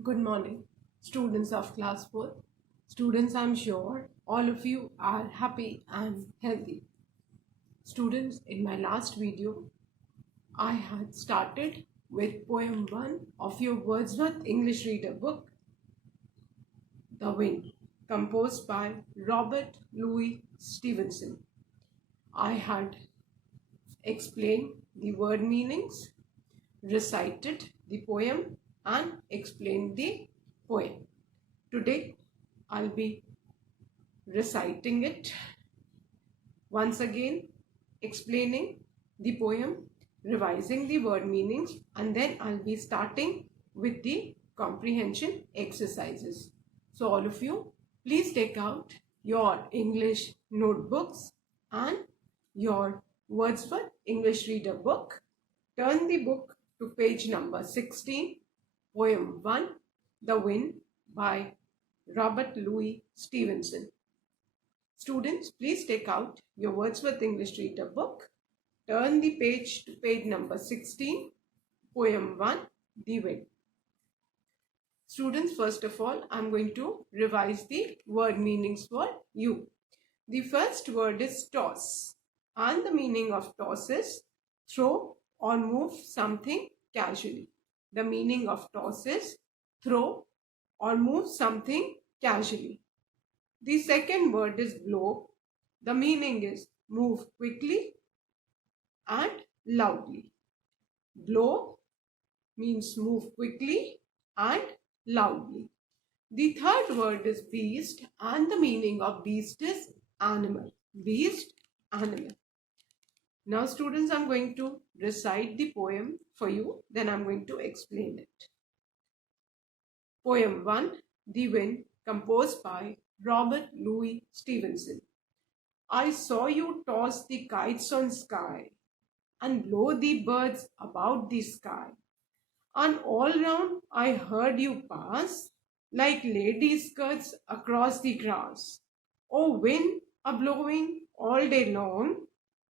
Good morning, students of class 4. Students, I'm sure all of you are happy and healthy. Students, in my last video, I had started with poem 1 of your Wordsworth English Reader book, The Wind, composed by Robert Louis Stevenson. I had explained the word meanings, recited the poem, and explained the poem. Today, I'll be reciting it once again, explaining the poem, revising the word meanings, and then I'll be starting with the comprehension exercises. So all of you, please take out your English notebooks and your Wordsworth English Reader book. Turn the book to page number 16, poem 1, The Wind by Robert Louis Stevenson. Students, please take out your Wordsworth English Reader book. Turn the page to page number 16, poem 1, The Wind. Students, first of all, I'm going to revise the word meanings for you. The first word is toss, and the meaning of toss is throw or move something casually. The meaning of toss is throw or move something casually. The second word is blow. The meaning is move quickly and loudly. Blow means move quickly and loudly. The third word is beast, and the meaning of beast is animal. Beast, animal. Now students, I'm going to recite the poem for you, then I'm going to explain it. Poem 1, The Wind, composed by Robert Louis Stevenson. I saw you toss the kites on sky and blow the birds about the sky. And all round I heard you pass like lady skirts across the grass. Oh wind a blowing all day long,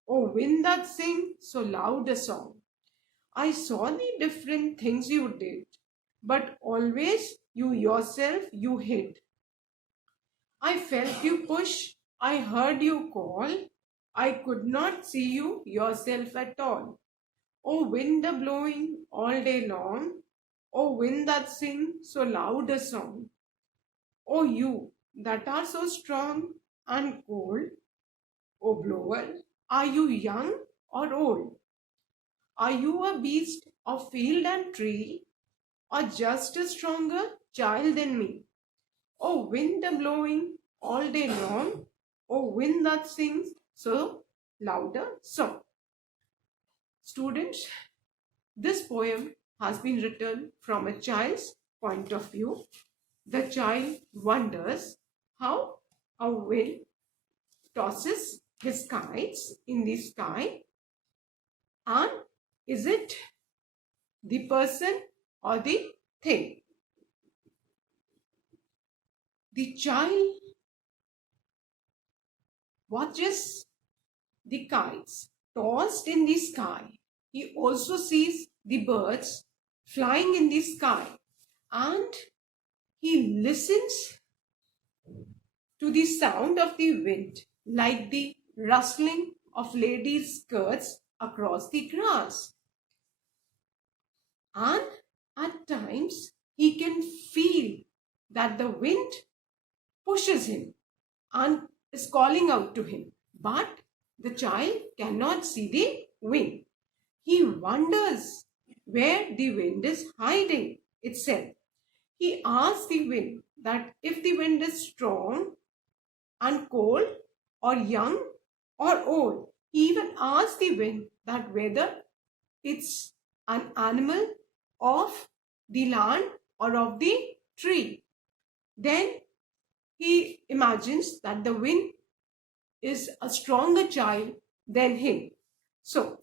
oh wind that sing so loud a song. I saw the different things you did, but always you yourself you hid. I felt you push, I heard you call, I could not see you yourself at all. Oh wind a blowing all day long, oh wind that sing so loud a song. Oh you that are so strong and cold, oh blower, are you young or old? Are you a beast of field and tree, or just a stronger child than me? Oh wind a blowing all day long, oh wind that sings so louder song. Students, this poem has been written from a child's point of view. The child wonders how a wind tosses his kites in the sky, and is it the person or the thing? The child watches the kites tossed in the sky. He also sees the birds flying in the sky, and he listens to the sound of the wind like the rustling of ladies' skirts across the grass. And at times he can feel that the wind pushes him and is calling out to him. But the child cannot see the wind. He wonders where the wind is hiding itself. He asks the wind that if the wind is strong and cold or young or old. He even asks the wind that whether it's an animal of the land or of the tree. Then he imagines that the wind is a stronger child than him. So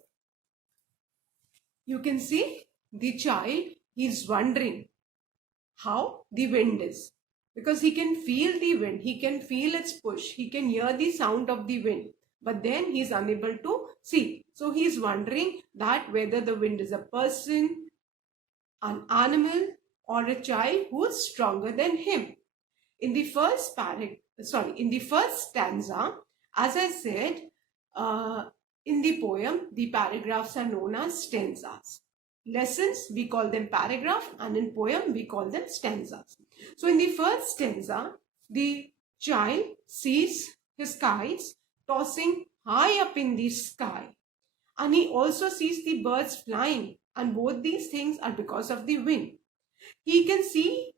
you can see the child, he's wondering how the wind is, because he can feel the wind, he can feel its push, he can hear the sound of the wind, but then he's unable to see. So he's wondering that whether the wind is a person, an animal, or a child who is stronger than him. In the first in the first stanza, as I said, uh, in the poem, the paragraphs are known as stanzas. Lessons, we call them paragraph, and in poem, we call them stanzas. So in the first stanza, the child sees his kites tossing high up in the sky, and he also sees the birds flying, and both these things are because of the wind. He can see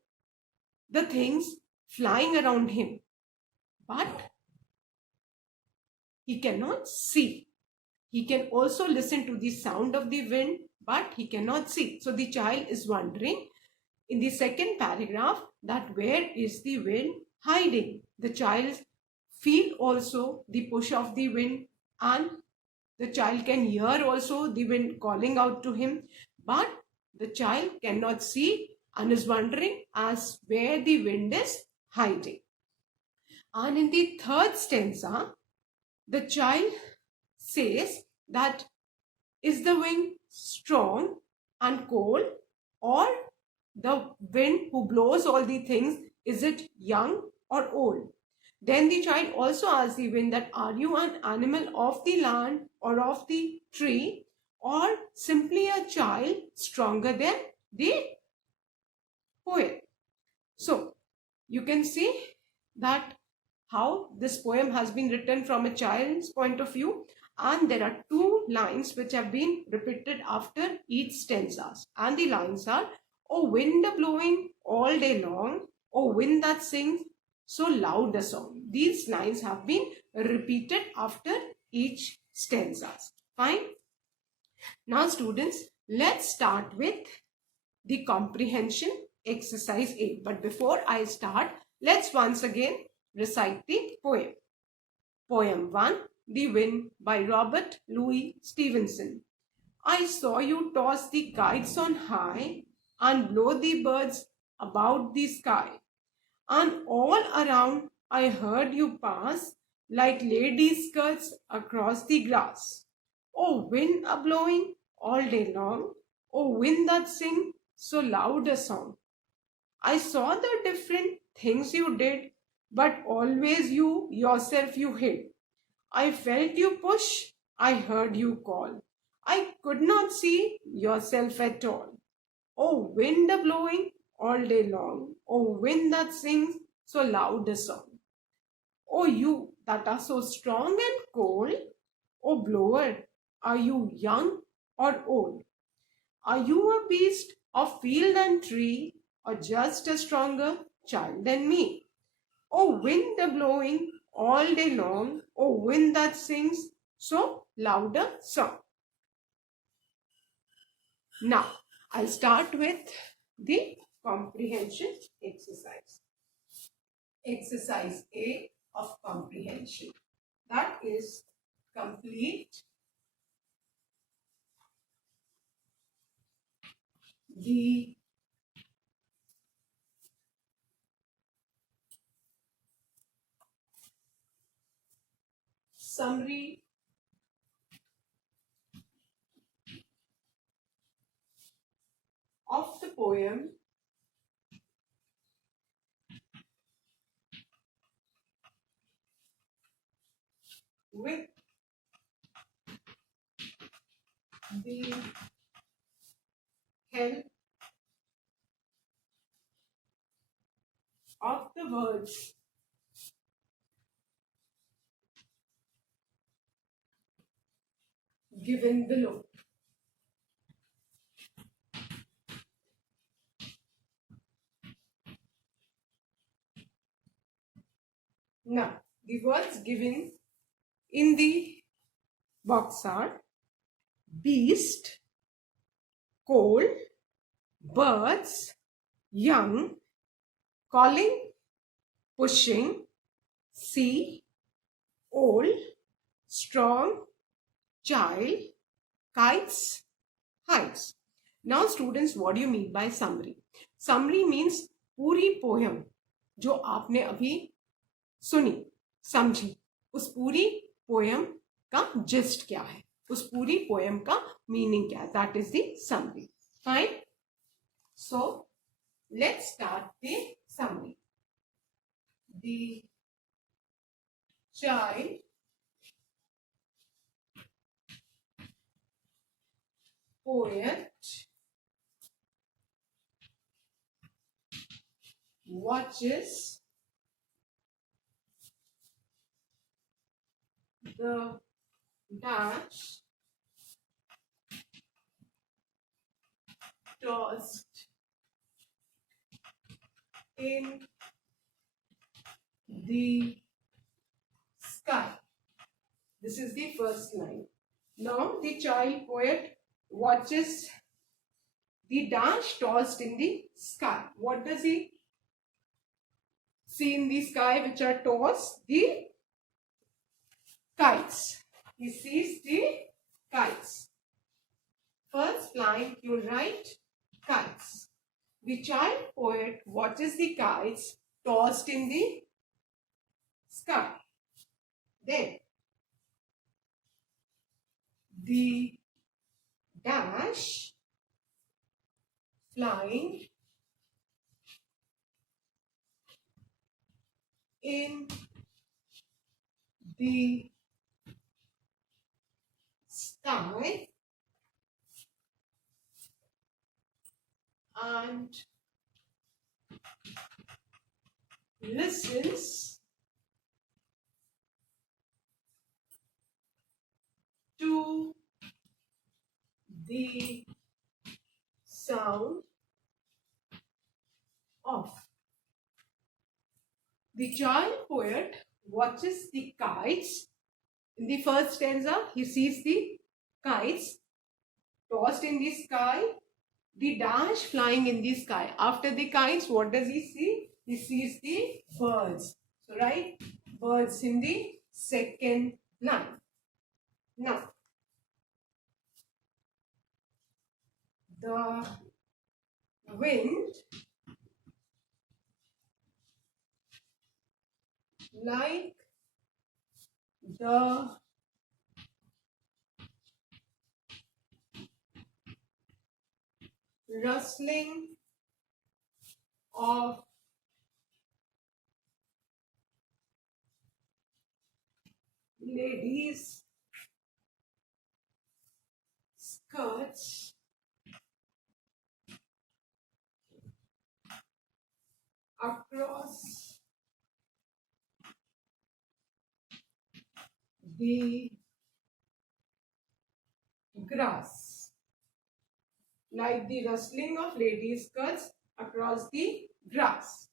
the things flying around him, but he cannot see. He can also listen to the sound of the wind, but he cannot see. So the child is wondering in the second paragraph that where is the wind hiding? The child feel also the push of the wind, and the child can hear also the wind calling out to him, but the child cannot see and is wondering as where the wind is hiding. And in the third stanza, the child says that is the wind strong and cold, or the wind who blows all the things, is it young or old? Then the child also asks the wind that are you an animal of the land or of the tree, or simply a child stronger than the poet? So you can see that how this poem has been written from a child's point of view, and there are two lines which have been repeated after each stanza, and the lines are, "Oh wind a blowing all day long, oh wind that sings so loud a song." These lines have been repeated after each stanza. Fine. Now students, let's start with the comprehension exercise 8. But before I start, let's once again recite the poem. Poem 1, The Wind by Robert Louis Stevenson. I saw you toss the kites on high and blow the birds about the sky. And all around I heard you pass like ladies' skirts across the grass. Oh, wind a blowing all day long. Oh, wind that sing so loud a song. I saw the different things you did, but always you yourself you hid. I felt you push, I heard you call. I could not see yourself at all. Oh, wind a blowing all day long. Oh, wind that sings so loud a song. Oh, you that are so strong and cold. Oh, blower, are you young or old? Are you a beast of field and tree, or just a stronger child than me? Oh, wind a blowing all day long. Oh, wind that sings so louder song. Now, I'll start with the comprehension exercise. Exercise A of comprehension. That is complete the summary of the poem with the help of the words given below. Now, the words given in the box are beast, cold, birds, young, calling, pushing, sea, old, strong, child, kites, heights. Now students, what do you mean by summary? Summary means पूरी poem जो आपने अभी सुनी, समझी, उस पूरी poem का gist क्या है, उस पूरी पोयम का मीनिंग क्या है, that is the summary. Fine. So Let's start the summary. The child poet watches the dash tossed in the sky. This is the first line. Now the child poet watches the dash tossed in the sky. What does he see in the sky which are tossed? The kites. He sees the kites. First line you write kites. The child poet watches the kites tossed in the sky. Then the dash flying in the sky and listens to the sound of. The child poet watches the kites. In the first stanza, he sees the kites tossed in the sky, the dash flying in the sky. After the kites, what does he see? He sees the birds. So, write birds in the second line. Now, the wind like the rustling of ladies' skirts across the grass, like the rustling of ladies' skirts across the grass.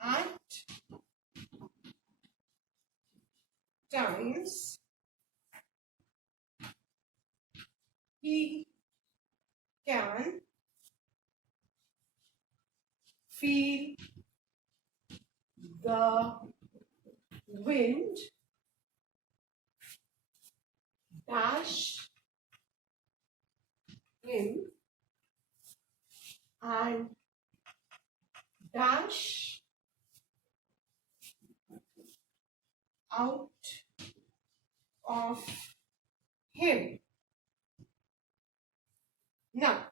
At times, he can feel the wind dash in and dash out of him. Now,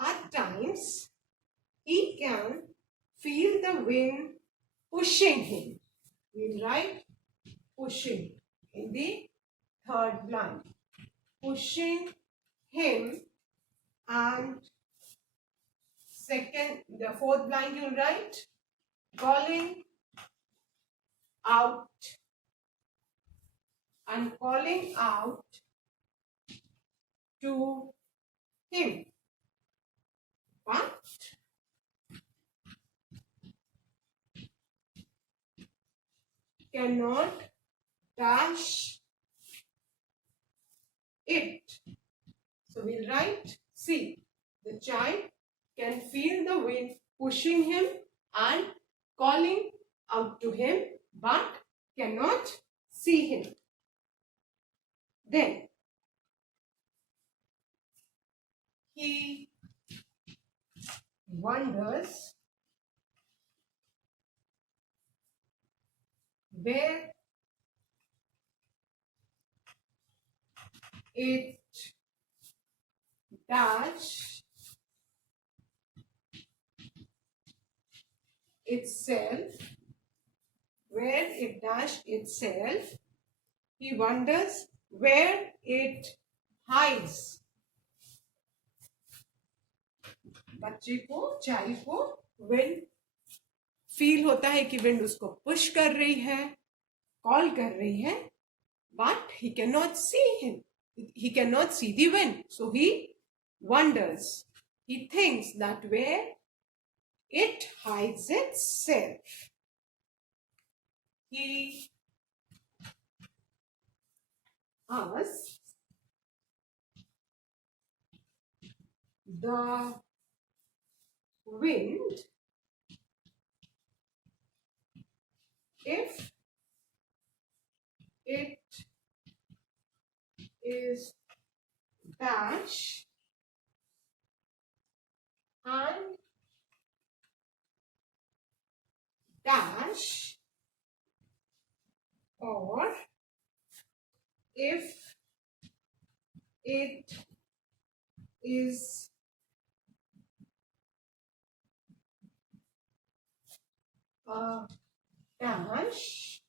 at times, he can feel the wind pushing him. We write pushing in the third line. Pushing him, and the fourth line you'll write calling out and calling out to him. But cannot dash it. So we'll write C. The child can feel the wind pushing him and calling out to him, but cannot see him. Then he wonders where it dash itself, where it dash itself, he wonders where it hides. बच्चे को, child को wind feel होता है कि wind उसको push कर रही है, कॉल कर रही है, but he cannot see him. He cannot see the wind. So he wonders. He thinks that where it hides itself. He asks the wind if it is dash and dash, or if it is a dash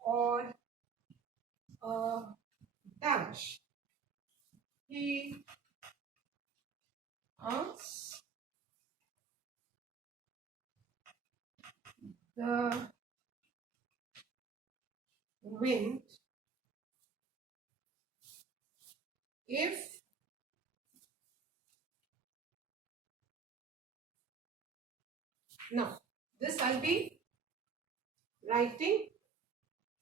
or a dash. He asks the wind if now this I'll be writing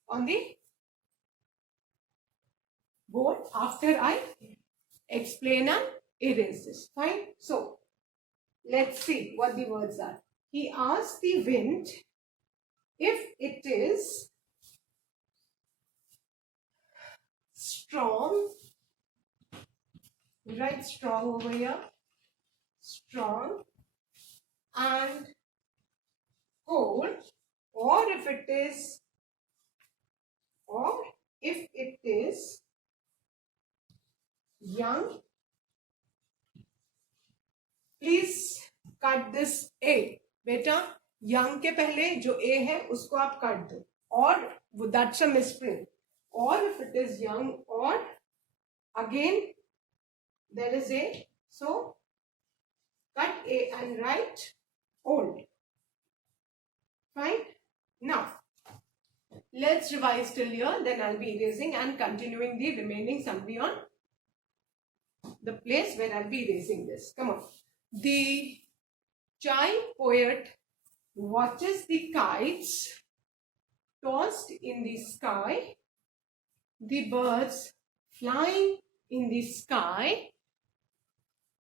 on the board after I explain and erase this. Fine. So let's see what the words are. He asks the wind if it is strong. Write strong over here. Strong and cold, or if it is young. Please cut this A. बेटा young के पहले जो A है उसको आप काट दो, और that's a misprint. Or if it is young, or again there is A, so cut A and write old. Fine. Now let's revise till here, then I'll be erasing and continuing the remaining summary on the place where I'll be erasing this. Come on. The child poet watches the kites tossed in the sky, the birds flying in the sky,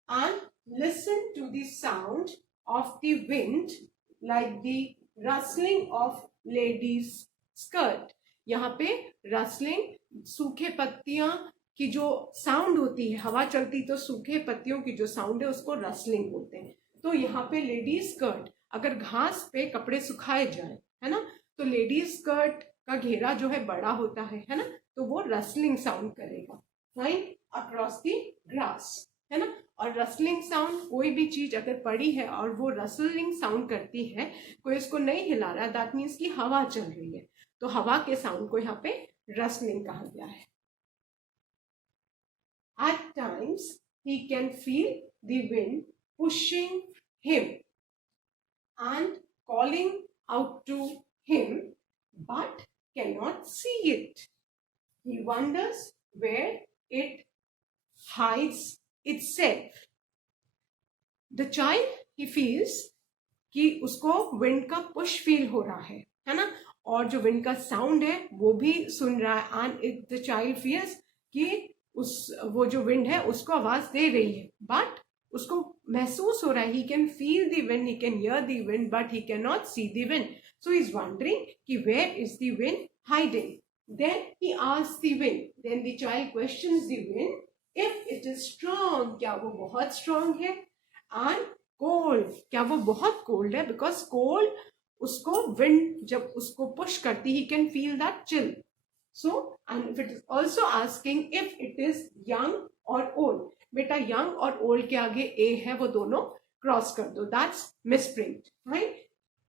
and listen to the sound of the wind like the rustling of ladies' skirt. यहाँ पे rustling सूखे पत्तियां की जो sound होती है, हवा चलती तो सूखे पत्तियों की जो साउंड है उसको रसलिंग बोलते हैं. तो यहाँ पे लेडीज स्कर्ट, अगर घास पे कपड़े सुखाए जाए, है ना, तो लेडीज स्कर्ट का घेरा जो है बड़ा होता है ना, तो वो रसलिंग साउंड करेगा. फाइन. अक्रॉस दी ग्रास, है ना. और रसलिंग साउंड, कोई भी चीज अगर पड़ी है और वो रसलिंग साउंड करती है, कोई इसको नहीं हिला रहा, दैट मीन्स की हवा चल रही है, तो हवा के साउंड को यहाँ पे रसलिंग कहा गया है. At times he can feel the wind pushing him and calling out to him, but cannot see it. He wonders where it hides itself. The child, he feels कि उसको विंड का push feel हो रहा है ना, और जो wind का साउंड है वो भी सुन रहा है. एंड द चाइल्ड फील्स कि वो जो विंड है उसको आवाज दे रही है, बट उसको महसूस हो रहा है. He can feel the wind, he can hear the wind, but he can not see the wind. So he is wondering कि where is the wind hiding. Then he asks the wind, then the child questions the wind if it is strong, क्या वो बहुत strong है, and cold, क्या वो बहुत cold है, because cold उसको विंड जब उसको पुश करती, ही can feel that chill. So, and if it is also asking if it is young or old. बेटा young और old के आगे a है वो दोनों cross कर दो. That's misprint, right?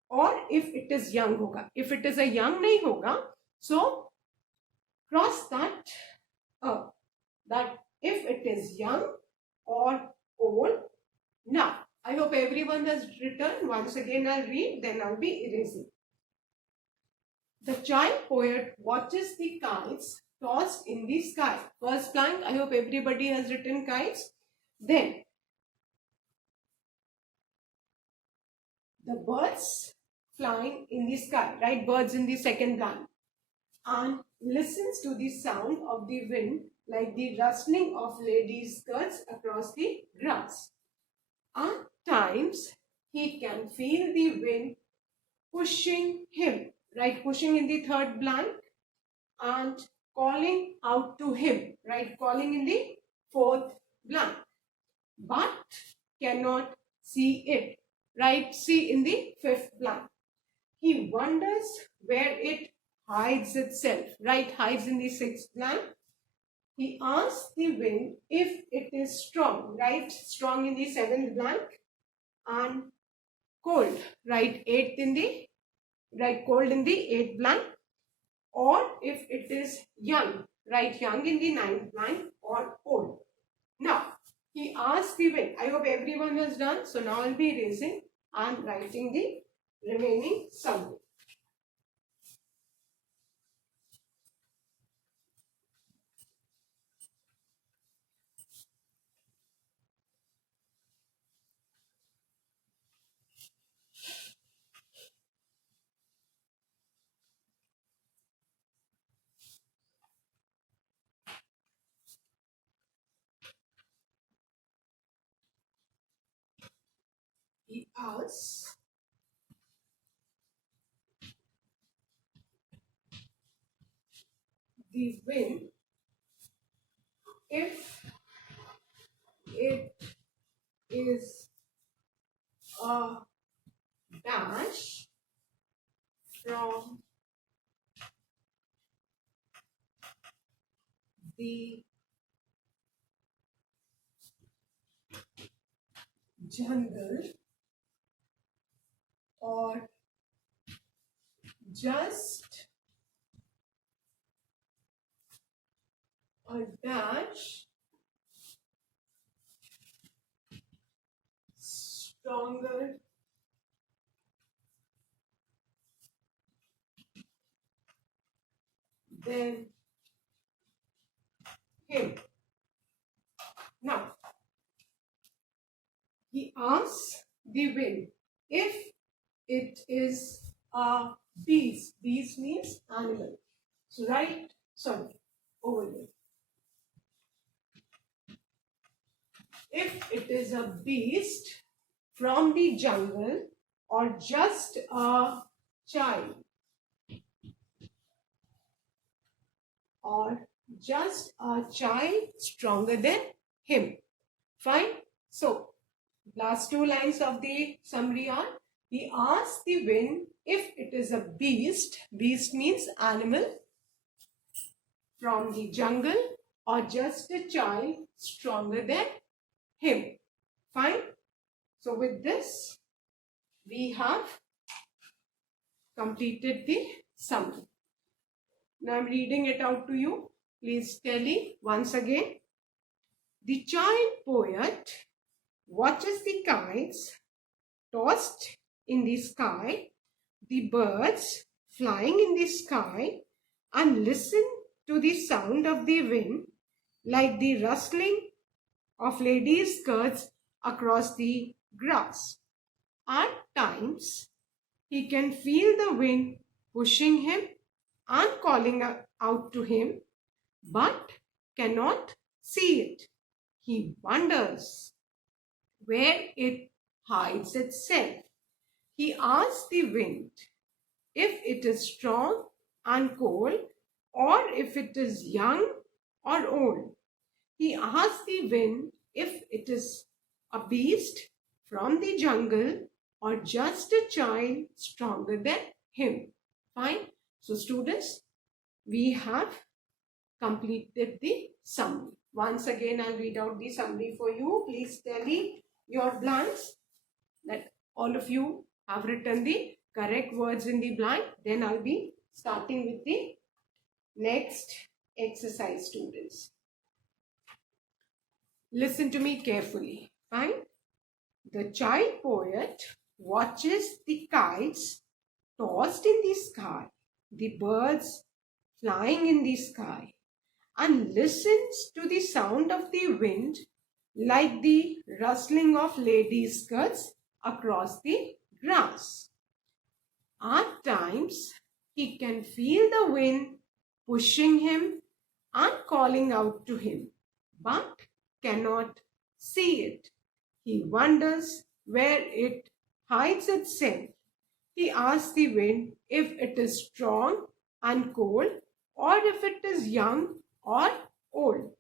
Or if it is young होगा. If it is a young नहीं होगा, so cross that that if it is young or old. Now, I hope everyone has written. Once again, I'll read, then I'll be erasing. The child poet watches the kites tossed in the sky. First blank, I hope everybody has written kites. Then, the birds flying in the sky, right? Birds in the second blank. And listens to the sound of the wind like the rustling of ladies' skirts across the grass. At times, he can feel the wind pushing him, right? Pushing in the third blank and calling out to him, right? Calling in the fourth blank, but cannot see it, right? See in the fifth blank. He wonders where it hides itself, right? Hides in the sixth blank. He asks the wind if it is strong, right? Strong in the seventh blank, and cold, right? Eighth in the, right? Cold in the eighth blank. Or if it is young, right? Young in the ninth blank, or old. Now, he asks the wind. I hope everyone has done. So now I'll be erasing and writing the remaining summary. He asks the wind if it is a dash from the jungle or just a dash stronger than him. Now, he asks the wind if it is a beast. Beast means animal. So right, sorry, over there. If it is a beast from the jungle or just a child or just a child stronger than him. Fine. So, last two lines of the summary are, he asks the wind if it is a beast. Beast means animal from the jungle or just a child stronger than him. Fine. So with this, we have completed the summary. Now I'm reading it out to you. Please tally once again. The child poet watches the kites tossed in the sky, the birds flying in the sky, and listen to the sound of the wind like the rustling of ladies' skirts across the grass. At times, he can feel the wind pushing him and calling out to him, but cannot see it. He wonders where it hides itself. He asks the wind if it is strong and cold or if it is young or old. He asks the wind if it is a beast from the jungle or just a child stronger than him. Fine. So students, we have completed the summary. Once again, I'll read out the summary for you. Please tally your blanks that all of you have written the correct words in the blank. Then I'll be starting with the next exercise, students. Listen to me carefully. Fine. The child poet watches the kites tossed in the sky, the birds flying in the sky, and listens to the sound of the wind like the rustling of ladies' skirts across the grass. At times, he can feel the wind pushing him and calling out to him, but cannot see it. He wonders where it hides itself. He asks the wind if it is strong and cold or if it is young or old.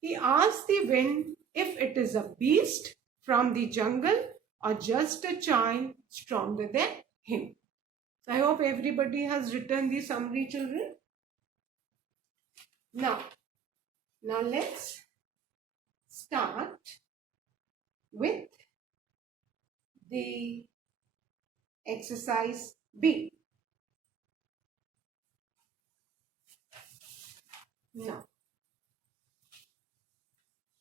He asks the wind if it is a beast from the jungle or just a child stronger than him. So I hope everybody has written the summary, children. Now let's start with the exercise B. Now,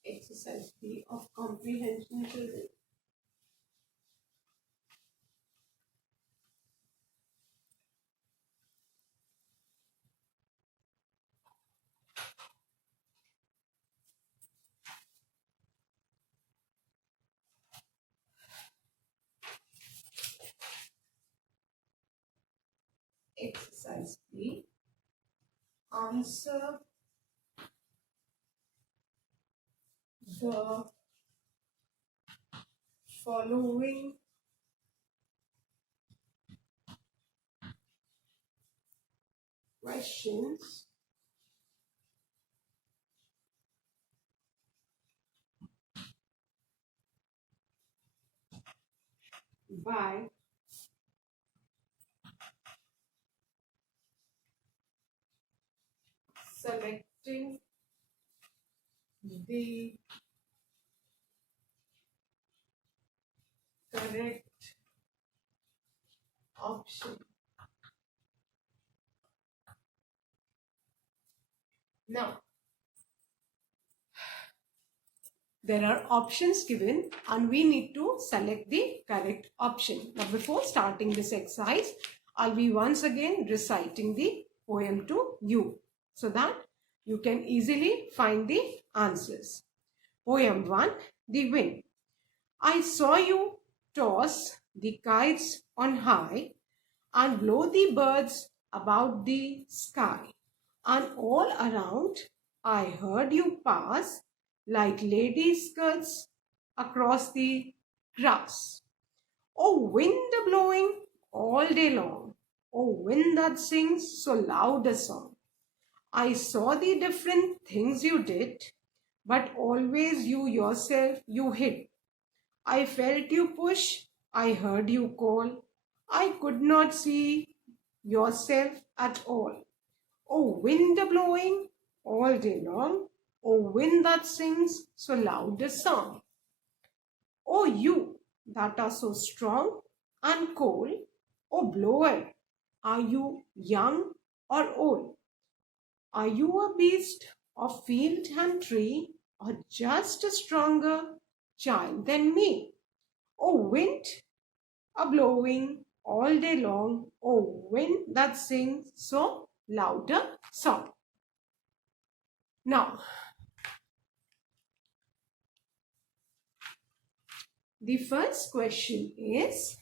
exercise B of comprehension, children. Exercise B. Answer the following questions by selecting the correct option. Now, there are options given and we need to select the correct option. Now, before starting this exercise, I'll be once again reciting the poem to you so that you can easily find the answers. Poem 1, The Wind. I saw you toss the kites on high and blow the birds about the sky. And all around I heard you pass like lady skirts across the grass. Oh, wind a blowing all day long. Oh, wind that sings so loud a song. I saw the different things you did, but always you yourself you hid. I felt you push, I heard you call. I could not see yourself at all. Oh, wind a blowing all day long. Oh, wind that sings so loud a song. Oh, you that are so strong and cold. Oh, blower, are you young or old? Are you a beast of field and tree or just a stronger child than me? Oh, wind a blowing all day long. Oh, wind that sings so louder song. Now, the first question is,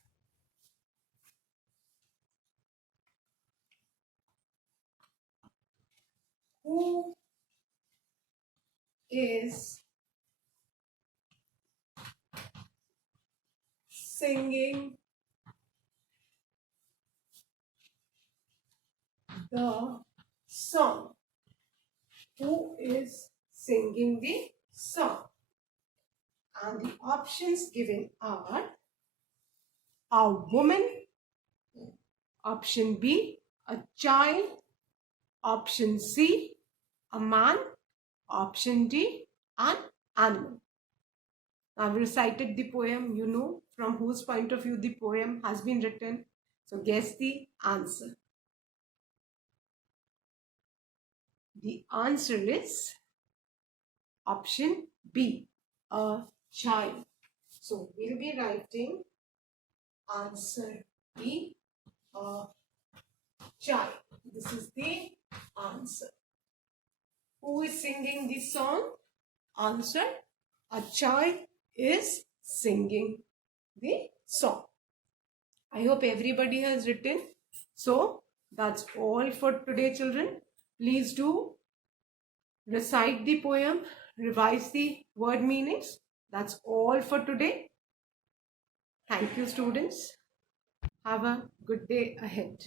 who is singing the song? Who is singing the song? And the options given are a woman, option B, a child, Option C, a man. Option D, an animal. I've recited the poem. You know from whose point of view the poem has been written. So guess the answer. The answer is option B, a child. So we'll be writing answer B, a child. This is the answer. Who is singing this song? Answer, a child is singing the song. I hope everybody has written. So that's all for today, children. Please do recite the poem, revise the word meanings. That's all for today. Thank you, students. Have a good day ahead.